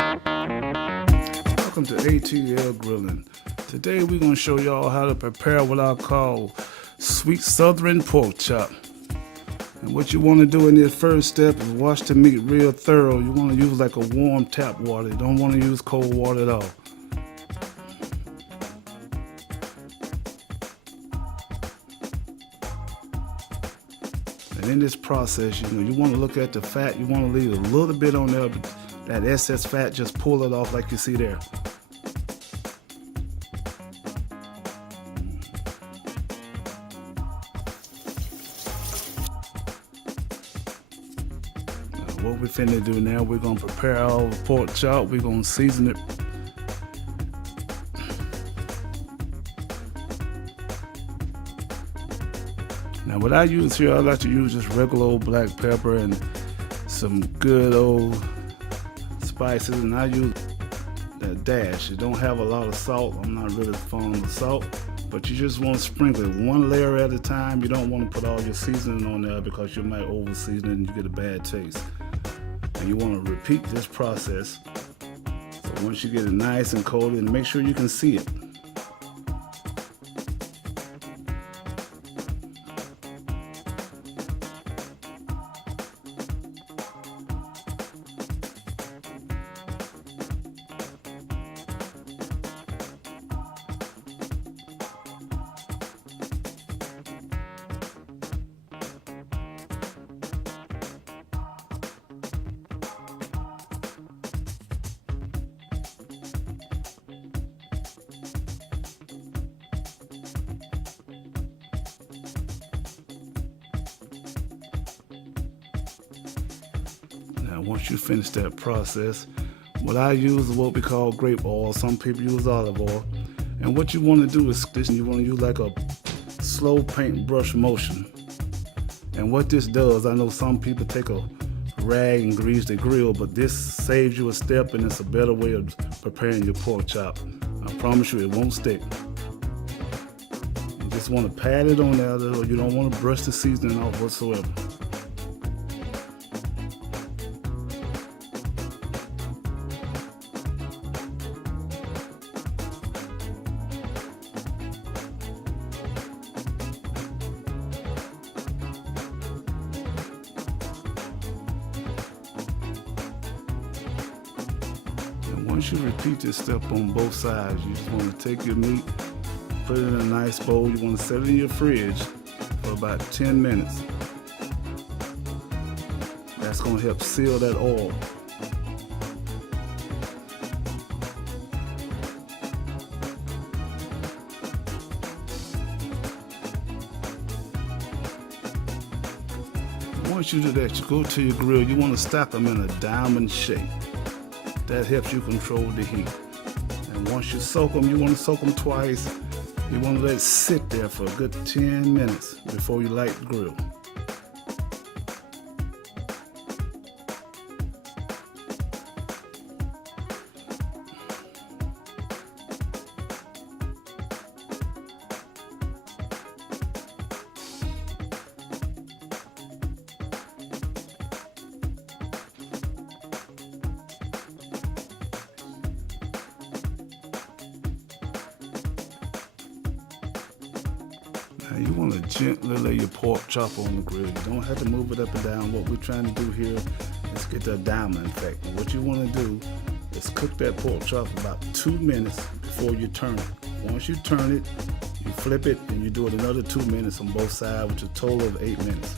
Welcome to ATL Grilling. Today we're going to show y'all how to prepare what I call sweet southern pork chop. And what you want to do in this first step is wash the meat real thorough. You want to use like a warm tap water. You don't want to use cold water at all. And in this process, you want to look at the fat. You want to leave a little bit on there. That excess fat, just pull it off like you see there. What we're finna do now, we're gonna prepare our pork chop. We're gonna season it. Now what I use here, I like to use just regular old black pepper and some good old spices, and I use that dash. It don't have a lot of salt. I'm not really fond of salt, but you just want to sprinkle it one layer at a time. You don't want to put all your seasoning on there because you might over season it and you get a bad taste. And you want to repeat this process. So once you get it nice and coated, and make sure you can see it. Now once you finish that process, what I use is what we call grape oil. Some people use olive oil. And what you want to do is you want to use like a slow paintbrush motion. And what this does, I know some people take a rag and grease the grill, but this saves you a step, and it's a better way of preparing your pork chop. I promise you it won't stick. You just want to pat it on there, though. You don't want to brush the seasoning off whatsoever. Once you repeat this step on both sides, you just want to take your meat, put it in a nice bowl. You want to set it in your fridge for about 10 minutes. That's going to help seal that oil. Once you do that, you go to your grill. You want to stack them in a diamond shape. That helps you control the heat. And once you soak them, you want to soak them twice. You want to let it sit there for a good 10 minutes before you light the grill. Now you want to gently lay your pork chop on the grill. You don't have to move it up and down. What we're trying to do here is get that diamond effect. And what you want to do is cook that pork chop about 2 minutes before you turn it. Once you turn it, you flip it, and you do it another 2 minutes on both sides, which is a total of 8 minutes.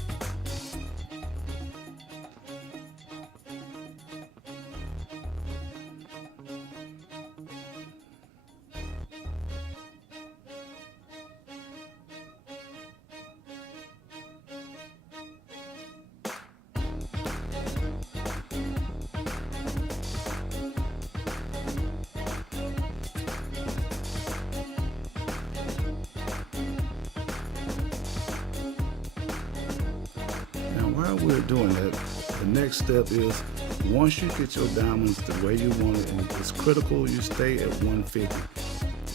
While we're doing that, the next step is once you get your diamonds the way you want it, and it's critical you stay at 150.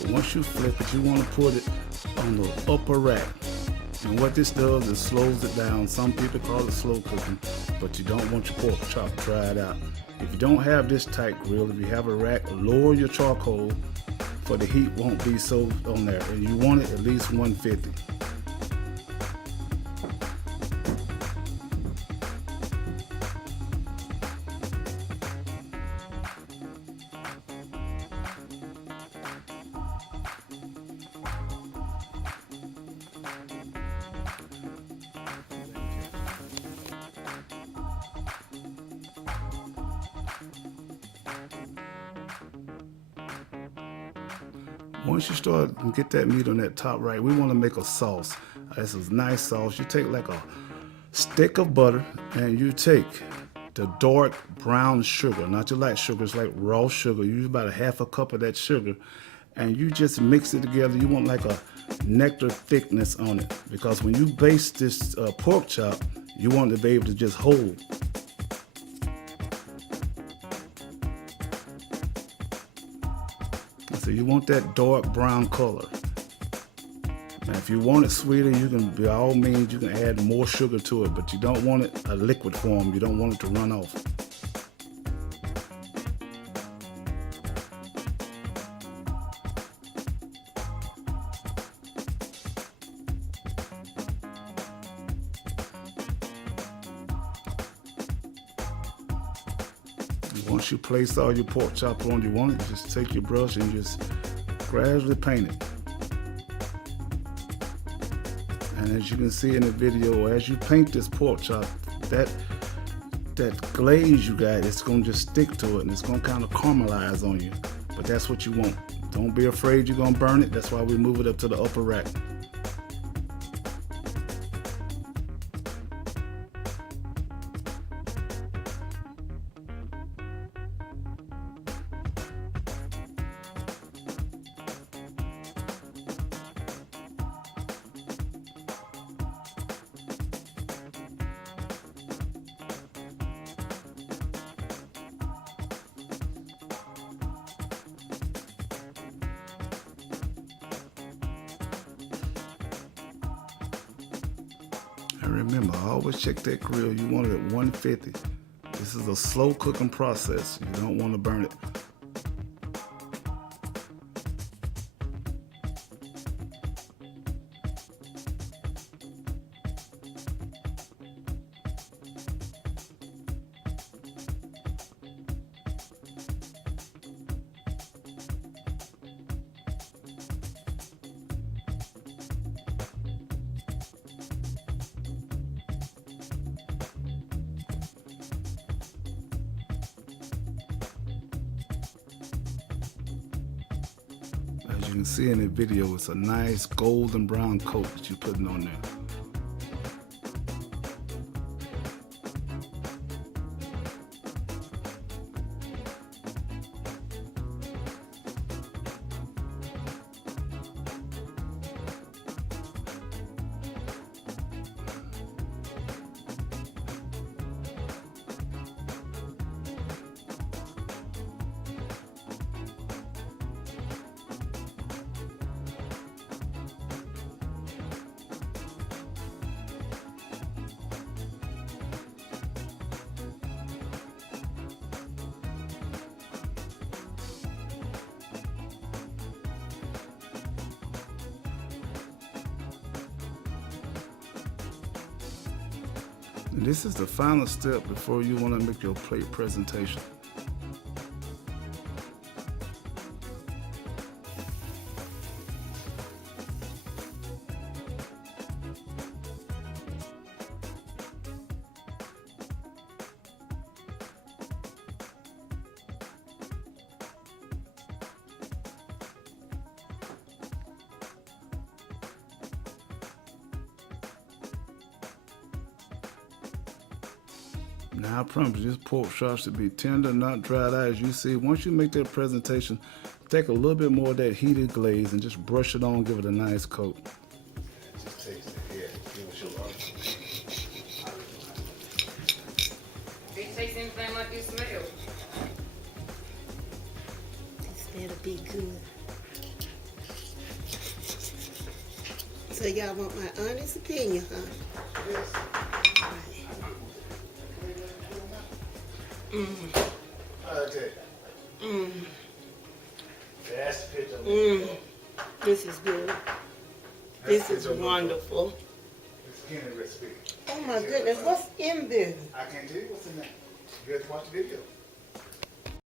But once you flip it, you want to put it on the upper rack. And what this does is slows it down. Some people call it slow cooking, but you don't want your pork chop dried out. If you don't have this tight grill, if you have a rack, lower your charcoal for the heat won't be so on there. And you want it at least 150. Once you start and get that meat on that top right, we want to make a sauce. This is nice sauce. You take like a stick of butter and you take the dark brown sugar, not your light sugar, it's like raw sugar. You use about a half a cup of that sugar and you just mix it together. You want like a nectar thickness on it, because when you baste this pork chop, you want to be able to just hold. So you want that dark brown color. Now if you want it sweeter, you can, by all means, you can add more sugar to it, but you don't want it a liquid form. You don't want it to run off. Once you place all your pork chop on, you want it, just take your brush and just gradually paint it. And as you can see in the video, as you paint this pork chop, that glaze you got, it's gonna just stick to it and it's gonna kind of caramelize on you. But that's what you want. Don't be afraid you're gonna burn it. That's why we move it up to the upper rack. And remember, always check that grill. You want it at 150. This is a slow cooking process. You don't want to burn it. As you can see in the video, it's a nice golden brown coat that you're putting on there. And this is the final step before you want to make your plate presentation. Now I promise you, this pork chop should be tender, not dried out. As you see, once you make that presentation, take a little bit more of that heated glaze and just brush it on, give it a nice coat. Just taste it here. Give it your Do you taste anything like this smell? That'll be good. So y'all want my honest opinion, huh? Yes. I tell you. Mmm. That's the picture. Mmm. This is good. This is wonderful. It's skinny recipe. Oh my goodness, what's in this? I can't tell you what's in there. You have to watch the video.